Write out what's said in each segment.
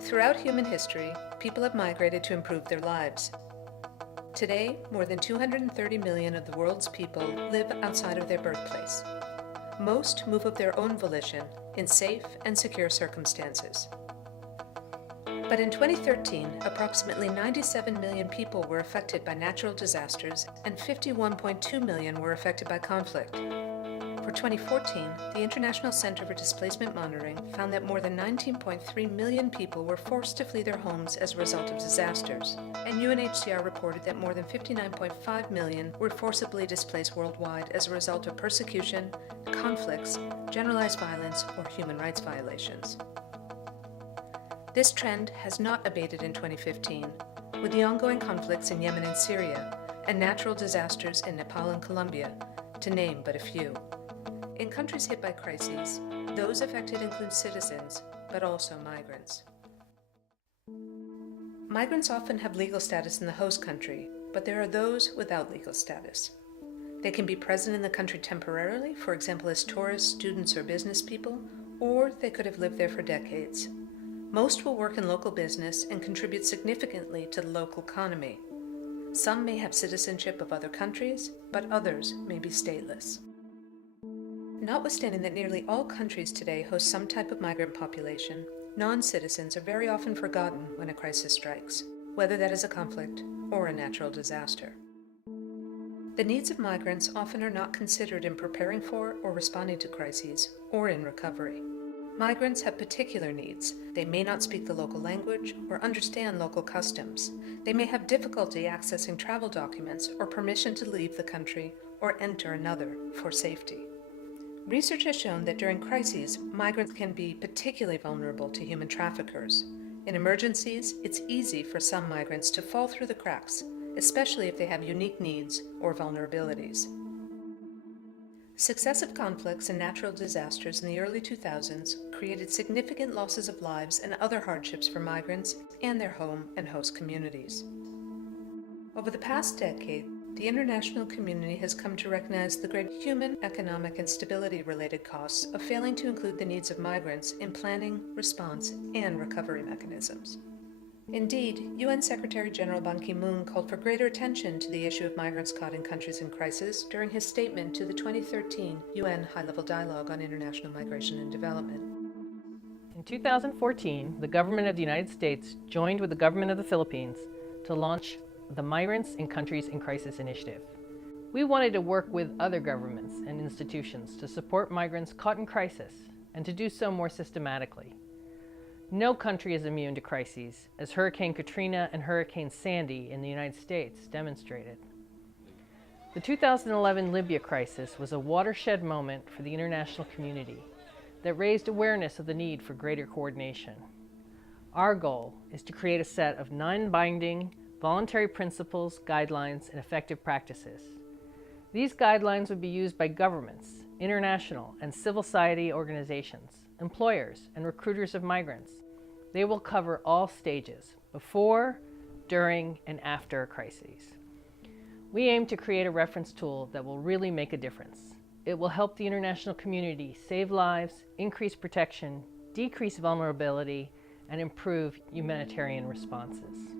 Throughout human history, people have migrated to improve their lives. Today, more than 230 million of the world's people live outside of their birthplace. Most move of their own volition in safe and secure circumstances. But in 2013, approximately 97 million people were affected by natural disasters and 51.2 million were affected by conflict. For 2014, the International Center for Displacement Monitoring found that more than 19.3 million people were forced to flee their homes as a result of disasters, and UNHCR reported that more than 59.5 million were forcibly displaced worldwide as a result of persecution, conflicts, generalized violence, or human rights violations. This trend has not abated in 2015, with the ongoing conflicts in Yemen and Syria, and natural disasters in Nepal and Colombia, to name but a few. In countries hit by crises, those affected include citizens, but also migrants. Migrants often have legal status in the host country, but there are those without legal status. They can be present in the country temporarily, for example as tourists, students, or business people, or they could have lived there for decades. Most will work in local business and contribute significantly to the local economy. Some may have citizenship of other countries, but others may be stateless. Notwithstanding that nearly all countries today host some type of migrant population, non-citizens are very often forgotten when a crisis strikes, whether that is a conflict or a natural disaster. The needs of migrants often are not considered in preparing for or responding to crises, or in recovery. Migrants have particular needs. They may not speak the local language or understand local customs. They may have difficulty accessing travel documents or permission to leave the country or enter another for safety. Research has shown that during crises, migrants can be particularly vulnerable to human traffickers. In emergencies, it's easy for some migrants to fall through the cracks, especially if they have unique needs or vulnerabilities. Successive conflicts and natural disasters in the early 2000s created significant losses of lives and other hardships for migrants and their home and host communities. Over the past decade, the international community has come to recognize the great human, economic, and stability-related costs of failing to include the needs of migrants in planning, response, and recovery mechanisms. Indeed, UN Secretary General Ban Ki-moon called for greater attention to the issue of migrants caught in countries in crisis during his statement to the 2013 UN High-Level Dialogue on International Migration and Development. In 2014, the government of the United States joined with the government of the Philippines to launch the Migrants in Countries in Crisis Initiative. We wanted to work with other governments and institutions to support migrants caught in crisis and to do so more systematically. No country is immune to crises, as Hurricane Katrina and Hurricane Sandy in the United States demonstrated. The 2011 Libya crisis was a watershed moment for the international community that raised awareness of the need for greater coordination. Our goal is to create a set of non-binding, voluntary principles, guidelines, and effective practices. These guidelines would be used by governments, international and civil society organizations, employers, and recruiters of migrants. They will cover all stages, before, during, and after crises. We aim to create a reference tool that will really make a difference. It will help the international community save lives, increase protection, decrease vulnerability, and improve humanitarian responses.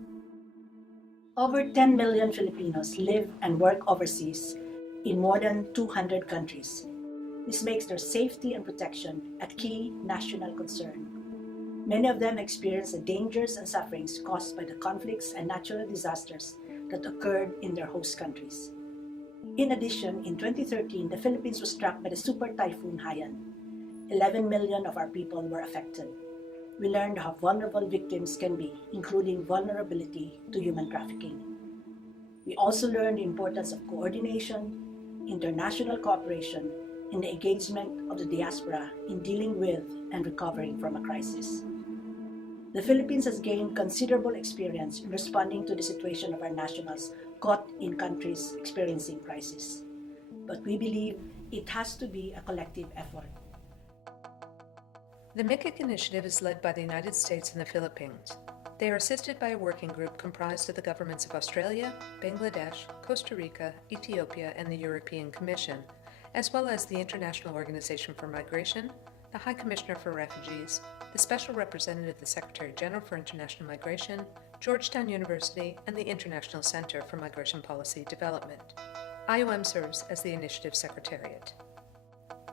Over 10 million Filipinos live and work overseas in more than 200 countries. This makes their safety and protection a key national concern. Many of them experience the dangers and sufferings caused by the conflicts and natural disasters that occurred in their host countries. In addition, in 2013, the Philippines was struck by the super typhoon Haiyan. 11 million of our people were affected. We learned how vulnerable victims can be, including vulnerability to human trafficking. We also learned the importance of coordination, international cooperation, and the engagement of the diaspora in dealing with and recovering from a crisis. The Philippines has gained considerable experience in responding to the situation of our nationals caught in countries experiencing crisis. But we believe it has to be a collective effort. The Micic initiative is led by the United States and the Philippines. They are assisted by a working group comprised of the governments of Australia, Bangladesh, Costa Rica, Ethiopia, and the European Commission, as well as the International Organization for Migration, the High Commissioner for Refugees, the Special Representative of the Secretary General for International Migration, Georgetown University, and the International Center for Migration Policy Development. IOM serves as the initiative secretariat.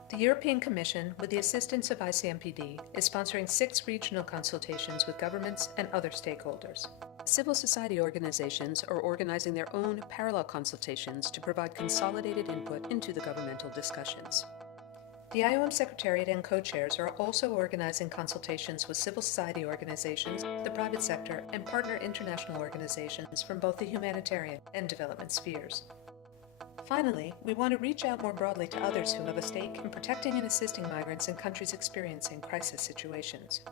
The European Commission, with the assistance of ICMPD, is sponsoring 6 regional consultations with governments and other stakeholders. Civil society organizations are organizing their own parallel consultations to provide consolidated input into the governmental discussions. The IOM Secretariat and co-chairs are also organizing consultations with civil society organizations, the private sector, and partner international organizations from both the humanitarian and development spheres. Finally, we want to reach out more broadly to others who have a stake in protecting and assisting migrants in countries experiencing crisis situations.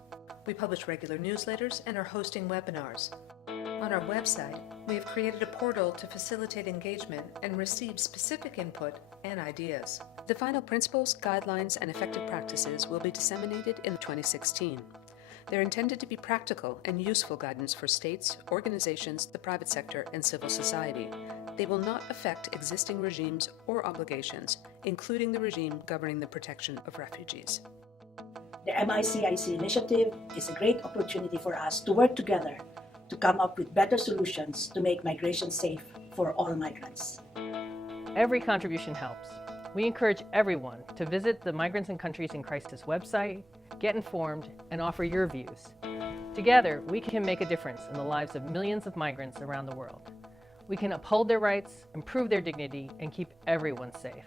We publish regular newsletters and are hosting webinars. On our website, we have created a portal to facilitate engagement and receive specific input and ideas. The final principles, guidelines, and effective practices will be disseminated in 2016. They're intended to be practical and useful guidance for states, organizations, the private sector, and civil society. They will not affect existing regimes or obligations, including the regime governing the protection of refugees. The MICIC initiative is a great opportunity for us to work together to come up with better solutions to make migration safe for all migrants. Every contribution helps. We encourage everyone to visit the Migrants and Countries in Crisis website, get informed, and offer your views. Together, we can make a difference in the lives of millions of migrants around the world. We can uphold their rights, improve their dignity, and keep everyone safe.